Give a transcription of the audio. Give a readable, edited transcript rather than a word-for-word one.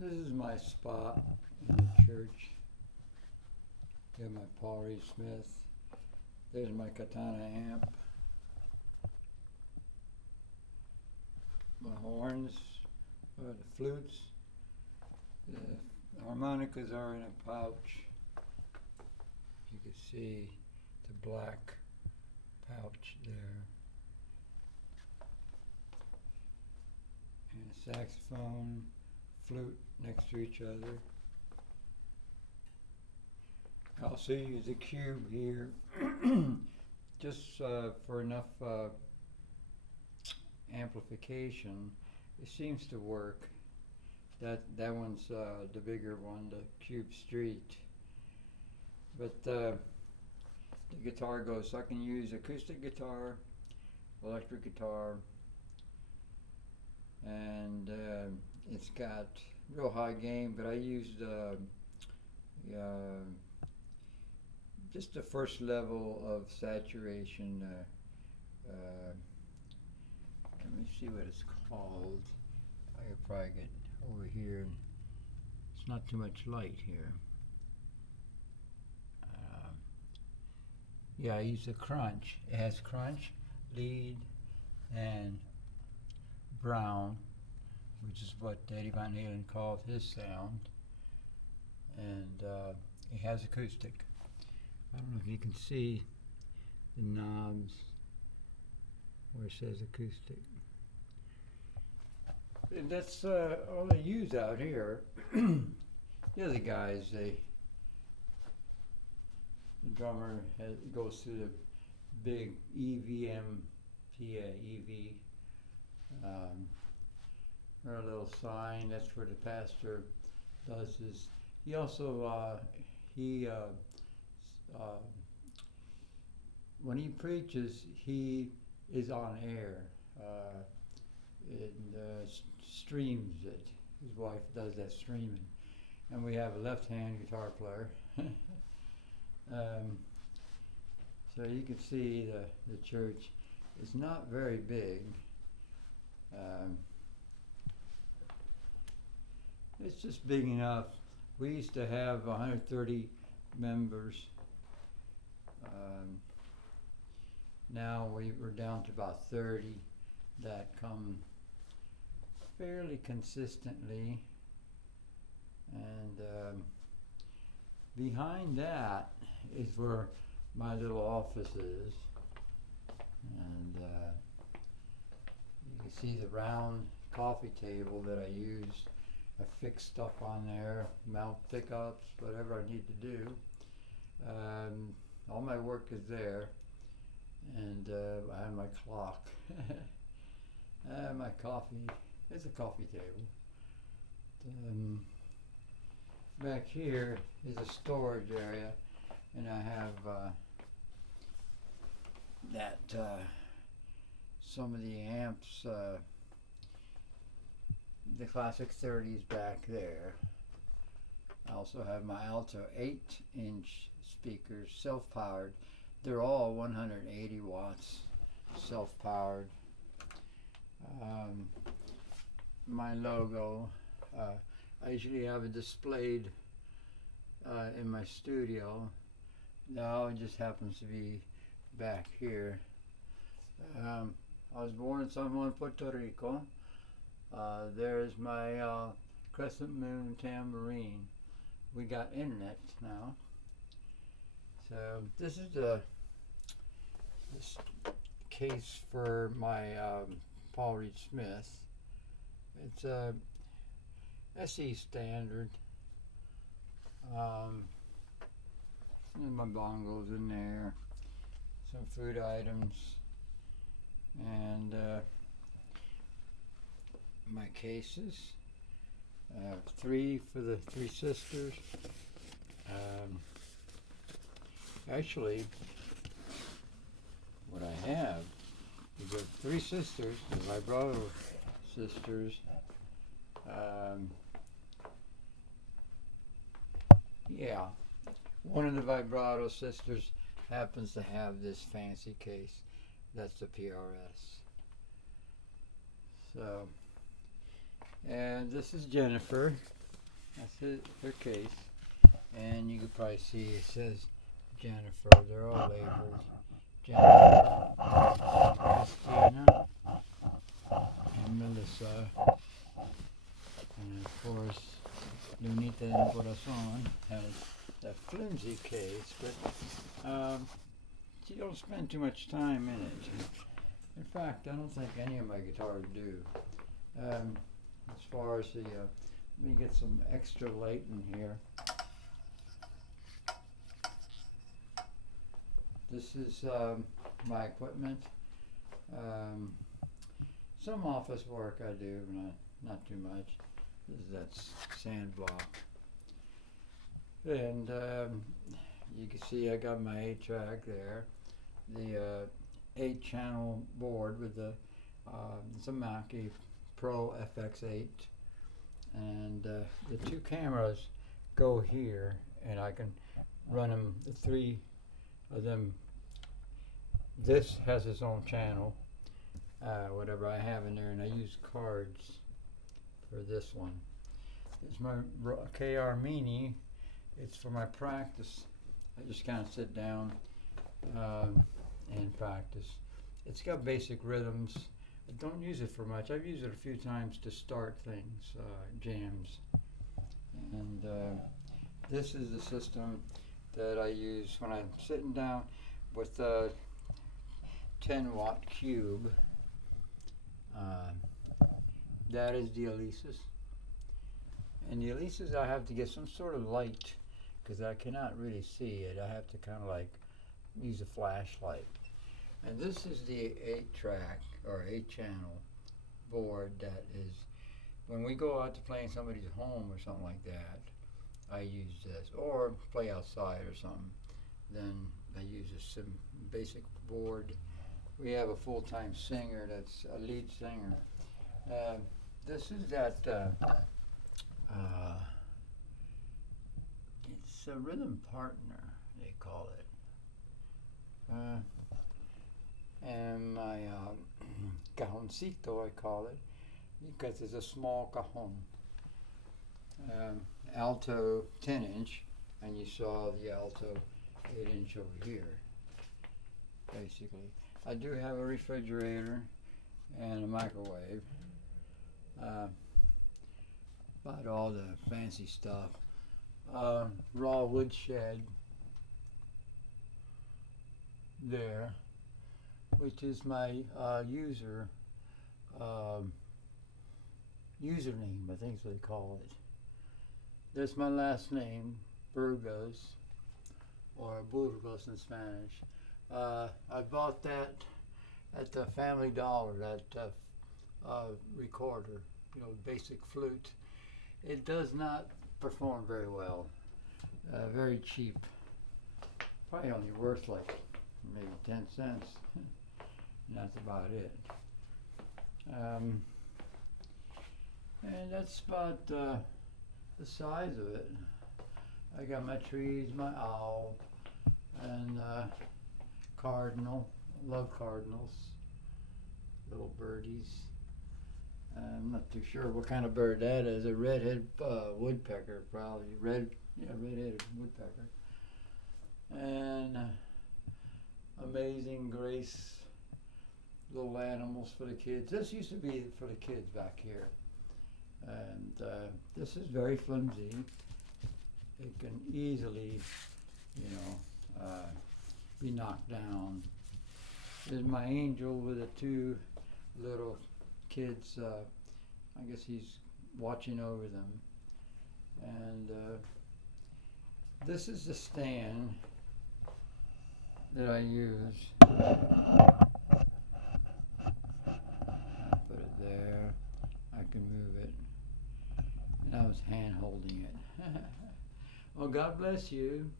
This is my spot in the church. Got my Paul Reed Smith. There's my Katana amp. My horns, the flutes. The harmonicas are in a pouch. You can see the black pouch there. And a saxophone, flute next to each other. I also use a cube here just for enough amplification. It seems to work. That one's the bigger one, the Cube Street. But the guitar goes, so I can use acoustic guitar, electric guitar, and it's got real high gain, but I used just the first level of saturation. Let me see what it's called. I could probably get over here. It's not too much light here. Yeah, I use a crunch. It has crunch, lead, and brown, which is what Eddie Van Halen called his sound. And it has acoustic. I don't know if you can see the knobs where it says acoustic. And that's all they use out here. The other guys, the drummer goes through the big EVM PA, EV, or a little sign. That's where the pastor does his. He also when he preaches, he is on air and streams it. His wife does that streaming, and we have a left-hand guitar player. So you can see the church is not very big. It's just big enough. We used to have 130 members. Now we're down to about 30 that come fairly consistently. And behind that is where my little office is. And you can see the round coffee table that I use. I fix stuff on there, mount pickups, whatever I need to do. All my work is there. And I have my clock. My coffee. It's a coffee table. Back here is a storage area, and I have some of the amps, the classic 30s back there. I also have my Alto 8-inch speakers, self-powered. They're all 180 watts, self-powered. My logo, I usually have it displayed in my studio. Now it just happens to be back here. I was born in San Juan, Puerto Rico. There's my crescent moon tambourine. We got internet now. So this is this case for my Paul Reed Smith. It's a SE standard. And my bongos in there, some food items, and my cases. Three for the three sisters. Actually, what I have is the three sisters, the vibrato sisters. Yeah, one of the vibrato sisters happens to have this fancy case. That's the PRS. So, and this is Jennifer. their case. And you can probably see it says Jennifer. They're all labeled Jennifer, Christina, and Melissa. And of course, Lunita and Corazon has that flimsy case, but you don't spend too much time in it. In fact, I don't think any of my guitars do. As far as the, let me get some extra light in here. This is my equipment. Some office work I do, but not too much. This is that sand block. And you can see I got my 8-track there. The 8-channel board with the it's a Mackie Pro FX8, and the 2 cameras go here, and I can run them, the 3 of them. This has its own channel, whatever I have in there, and I use cards for this one. It's my KR Mini. It's for my practice. I just kind of sit down and practice. It's got basic rhythms. I don't use it for much. I've used it a few times to start things, jams. And this is the system that I use when I'm sitting down with a 10-watt cube. That is the Alesis. And the Alesis, I have to get some sort of light because I cannot really see it. I have to kind of like use a flashlight. And this is the 8-track or 8-channel board that is, when we go out to play in somebody's home or something like that, I use this, or play outside or something, then I use a basic board. We have a full-time singer that's a lead singer. This is that, it's a rhythm partner, they call it. And my cajoncito, I call it, because it's a small cajon. Alto 10-inch, and you saw the alto 8-inch over here, basically. I do have a refrigerator and a microwave. About all the fancy stuff. Raw wood shed there, which is my username, I think is what they call it. There's my last name, Burgos, or Burgos in Spanish. I bought that at the Family Dollar, that recorder, basic flute. It does not perform very well, very cheap, probably only worth like maybe 10 cents, and that's about it. And that's about the size of it. I got my trees, my owl, and cardinal. Love cardinals, little birdies. I'm not too sure what kind of bird that is. A red-headed woodpecker, probably. Red-headed woodpecker. And Amazing Grace, little animals for the kids. This used to be for the kids back here. And this is very flimsy. It can easily, be knocked down. There's my angel with the 2 little kids. I guess he's watching over them. And this is the stand that I use. I put it there. I can move it. And I was hand holding it. Well, God bless you.